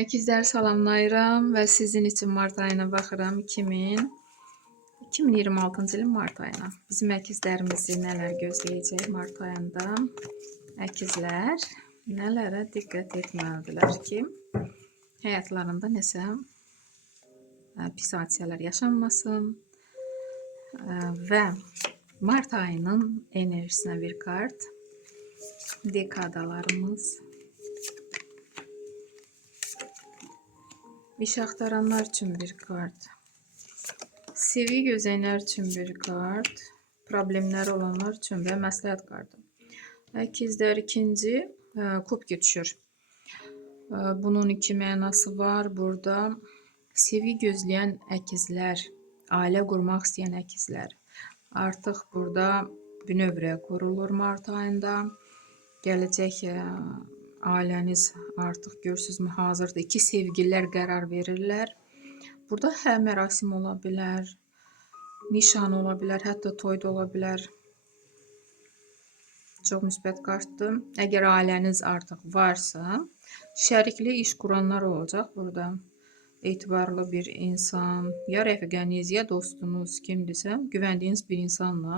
Əkizləri salamlayıram və sizin üçün mart ayına baxıram 2026-cı ilin mart ayına. Bizim əkizlərimizi nələr gözləyəcək mart ayında? Əkizlər nələrə diqqət etməlidirlər ki, həyatlarında nəsə pis hadisələr yaşanmasın və mart ayının enerjisinə bir kart. Dekadalarımız. İş axtaranlar üçün bir kart. CV gözləyənlər üçün bir kart. Problemləri olanlar üçün və məsləhət kartı. Əkizlər ikinci kubki düşür. Bunun iki mənası var burada. CV gözləyən əkizlər, ailə qurmaq istəyən əkizlər. Artıq burada bünövrə qurulur mart ayında. Gələcək ailəniz artıq görürsünüzmü hazırdır. İki sevgililər qərar verirlər. Burada hə mərasim ola bilər, nişan ola bilər, hətta toy da ola bilər. Çox müsbət kartdır. Əgər ailəniz artıq varsa, şərikli iş quranlar olacaq burada. Etibarlı bir insan, ya rəfiqəniz, ya dostunuz kimdirsə, güvəndiyiniz bir insanla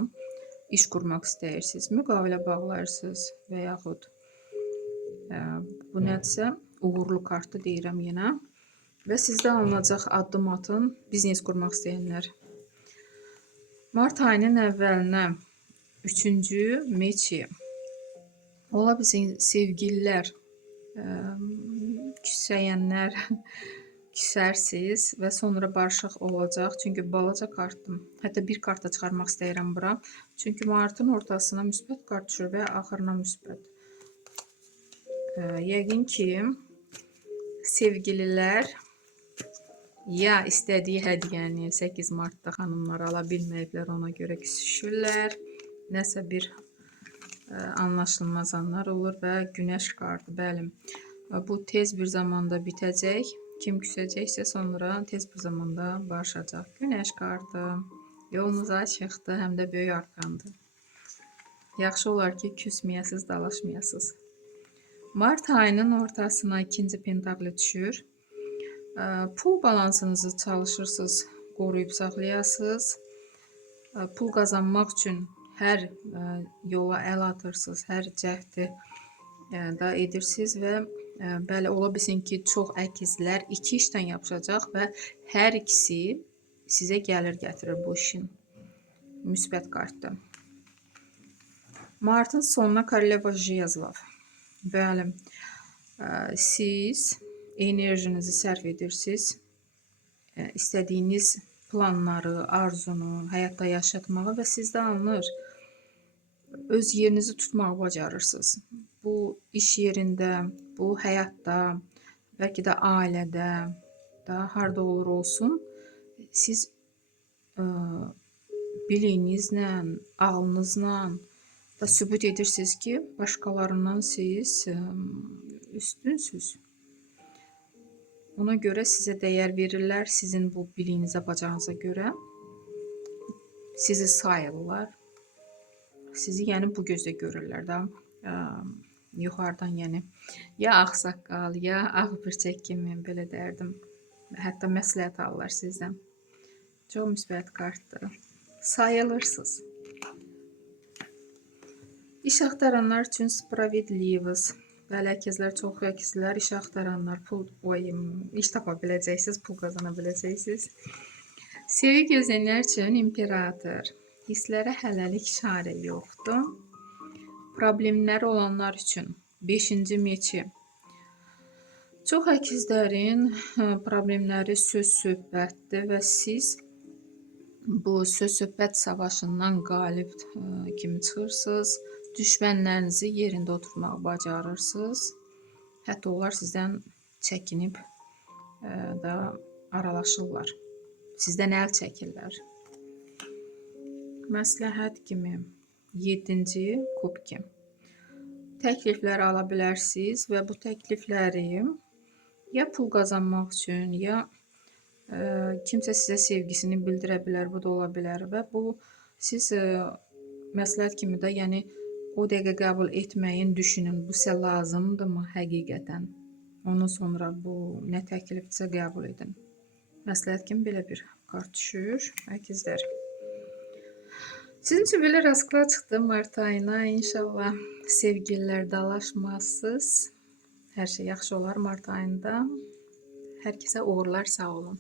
iş qurmaq istəyirsiniz, müqavilə bağlarsınız və yaxud bu nədirsə, uğurlu kartı deyirəm yenə. Və sizdə alınacaq addım atın, biznes qurmaq istəyənlər. Mart ayının əvvəlinə 3-cü meçi. Ola bilsin sevgililər, küsəyənlər küsərsiniz və sonra barışıq olacaq. Çünki balaca kartdır. Hətta bir kart da çıxarmaq istəyirəm bura. Çünki martın ortasına müsbət kart düşür və axırına müsbət. Yəqin ki, sevgililər ya istədiyi hədiyyəni 8 martda xanımlar ala bilməyiblər, ona görə küsüşürlər. Nəsə bir anlaşılmazanlar olur və günəş kartı, bəli. Bu tez bir zamanda bitəcək. Kim küsəcəksə sonra tez bir zamanda barışacaq. Günəş kartı. Yolunuz açıqdır, həm də böyük arkandır. Yaxşı olar ki, küsməyəsiz, dalaşmayasız. Mart ayının ortasına ikinci pentaqlı düşür. Pul balansınızı çalışırsınız, qoruyub saxlayasınız. Pul qazanmaq üçün hər yola əl atırsınız, hər cəhdi da edirsiniz və bəli, ola bilsin ki, çox əkizlər iki işdən yapışacaq və hər ikisi sizə gəlir gətirir bu işin. Müsbət kartdır. Martın sonuna Koroleva Jezlov. Bəli, siz enerjinizi sərf edirsiniz. İstədiyiniz planları, arzunu həyatda yaşatmağa və sizdə alınır. Öz yerinizi tutmağı bacarırsınız. Bu iş yerində, bu həyatda, bəlkə də ailədə, da harda olur olsun, siz biliyinizlə, ağlınızla da sübut edirsiniz ki, başqalarından siz üstünsüz. Ona görə sizə dəyər verirlər, sizin bu biliyinizə, bacarığınıza görə sizi sayırlar. Sizi yəni bu gözlə görürlər də, yuxarıdan yəni. Ya ağsaqqal, ya ağ bircək kimi, belə dərdim. Hətta məsləhət alırlar sizdən. Çox müsbət kartdır. Sayılırsınız. İş axtaranlar üçün spravedlivos. Bəli, əkizlər, çox əkizlər, iş axtaranlar, iş tapa biləcəksiniz, pul qazana biləcəksiniz. Sevgi gözləyənlər üçün imperator. Hisslərə hələlik işarə yoxdur. Problemləri olanlar üçün 5-ci meçi. Çox əkizlərin problemləri söz-söhbətdir və siz bu söz-söhbət savaşından qalib kimi çıxırsınız. Düşmənlərinizi yerində oturmağı bacarırsınız. Hətta onlar sizdən çəkinib da aralaşırlar. Sizdən əl çəkirlər. Məsləhət kimi 7-ci kubki. Təkliflər ala bilərsiniz və bu təklifləri ya pul qazanmaq üçün, ya kimsə sizə sevgisini bildirə bilər, bu da ola bilər və bu siz məsləhət kimi də, yəni o dəqiqə qəbul etməyin, düşünün, bu sizə lazımdırmı həqiqətən? Ondan sonra bu nə təklifdirsə qəbul edin. Məsləhət kimi belə bir kart düşür. Əkizlər. Sizin üçün belə rasklar çıxdı mart ayına. İnşallah sevgililər dalaşmazsınız. Hər şey yaxşı olar mart ayında. Hər kəsə uğurlar, sağ olun.